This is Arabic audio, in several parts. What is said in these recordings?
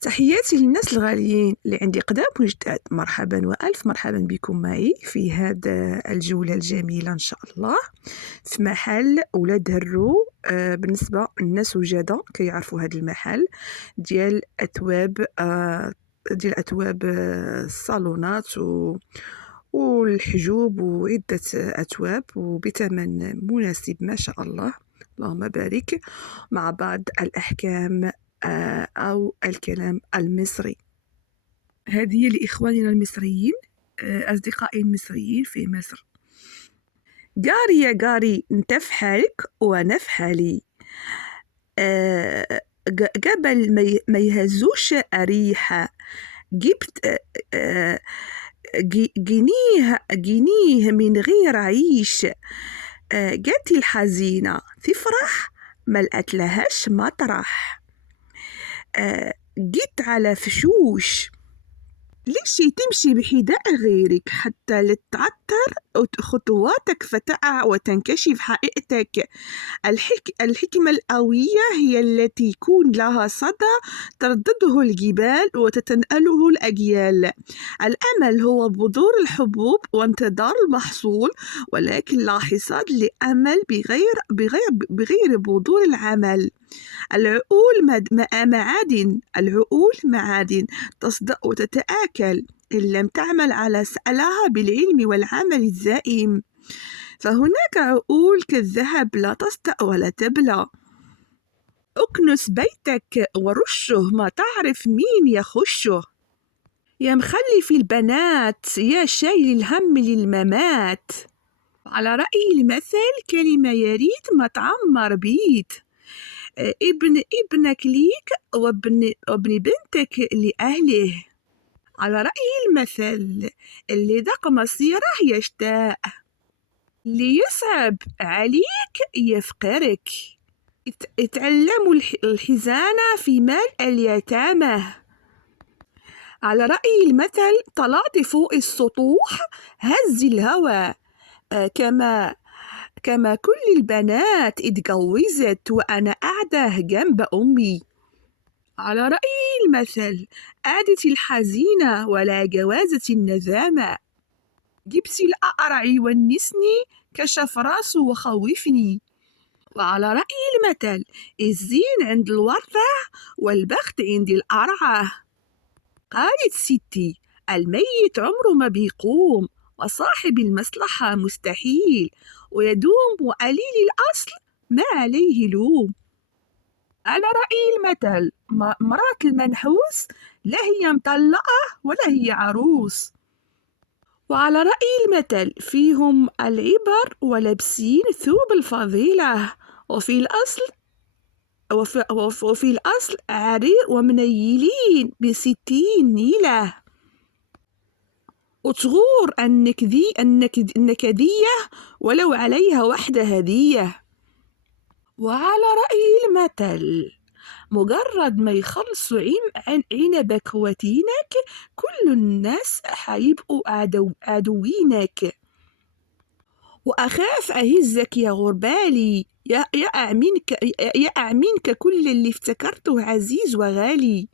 تحياتي للناس الغاليين اللي عندي قدام وجداد، مرحبا وألف مرحبا بكم معي في هذا الجولة الجميلة إن شاء الله في محل ولاد هرو. بالنسبة للناس وجادة كيعرفوا هذا المحل ديال أتواب الصالونات والحجوب وعدة أتواب وبثمن مناسب ما شاء الله، اللهم بارك، مع بعض الأحكام أو الكلام المصري. هذه لإخواننا المصريين، أصدقائي المصريين في مصر. قاري يا قاري انت في حالك وأنا في حالي، قبل ما يهزوش أريحة جبت جنيه من غير عيش. جاتي الحزينة تفرح ملقت لهاش مطرح. جيت على فشوش ليش تمشي بحذاء غيرك حتى لا تعثر خطواتك فتقع وتنكشف حقيقتك. الحكمة القوية هي التي يكون لها صدى تردده الجبال وتتنقله الأجيال. الأمل هو بذور الحبوب وانتظار المحصول، ولكن لا حصاد لأمل بغير بذور العمل. العقول معادن تصدأ وتتآكل إن لم تعمل على سألها بالعلم والعمل الزائم. فهناك عقول كالذهب لا تصدأ ولا تبلى. اكنس بيتك ورشه ما تعرف مين يخشه. يا مخلي في البنات يا شايل الهم للممات. على رأي المثل كلمة يريد ما تعمر بيت. ابنك ليك وابن بنتك لأهله. على رأي المثل اللي ذاق مصيره يشتاء، اللي يصعب عليك يفقرك. اتعلموا الحزانة في مال اليتامى. على رأي المثل طلعت فوق السطوح هز الهوى. كما كل البنات اتجوزت وأنا قاعدة جنب أمي. على رأي المثل قعدت الحزينة ولا جوازة الندامة. جبت الأقرع يونسني كشف راسه وخوفني. وعلى رأي المثل الزين عند الورثة والبخت عند القرعة. قالت ستي الميت عمره ما بيقوم، وصاحب المصلحة مستحيل، ويدوم وقليل الأصل ما عليه لوم. على رأي المثل مرات المنحوس لا هي مطلقة ولا هي عروس. وعلى رأي المثل فيهم العبر ولابسين ثوب الفضيلة، وفي الأصل عرير ومنيلين ب60 نيلة. وتغور النكدية ولو عليها وحدة هدية. وعلى رأي المثل مجرد ما يخلصوا عنبك وتينك كل الناس حيبقوا عدوينك. وأخاف أهزك يا غربالي، يا أعمينك كل اللي افتكرته عزيز وغالي.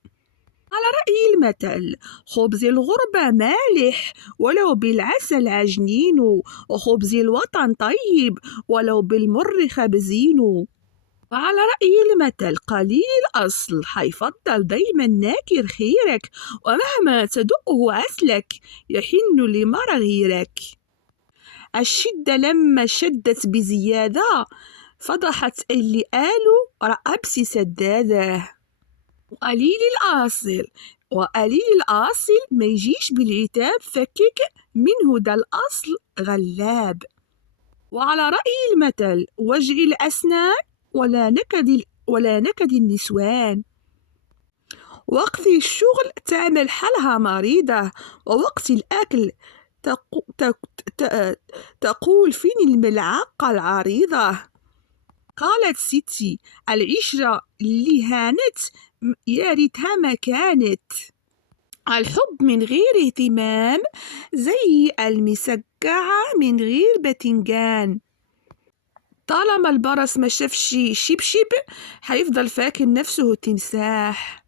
على رأي المثل خبز الغربة مالح ولو بالعسل عجنينه، وخبز الوطن طيب ولو بالمر خبزينه. وعلى رأي المثل قليل الأصل حيفضل دايما ناكر خيرك، ومهما تدقه عسلك يحن لمرى غيرك. الشدة لما شدت بزيادة فضحت اللي قالوا رأبس سدادة. وقليل الأصل ما يجيش بالعتاب، فكك منه ده الأصل غلاب. وعلى رأي المثل وجع الأسنان ولا نكد النسوان. وقت الشغل تعمل حالها مريضة، ووقت الأكل تقول فين الملعقة العريضة. قالت ستي العشرة اللي هانت يا ريتها ما كانت. الحب من غير اهتمام زي المسقعة من غير باذنجان. طالما البرص ما شافش شبشب هيفضل فاكر نفسه تمساح.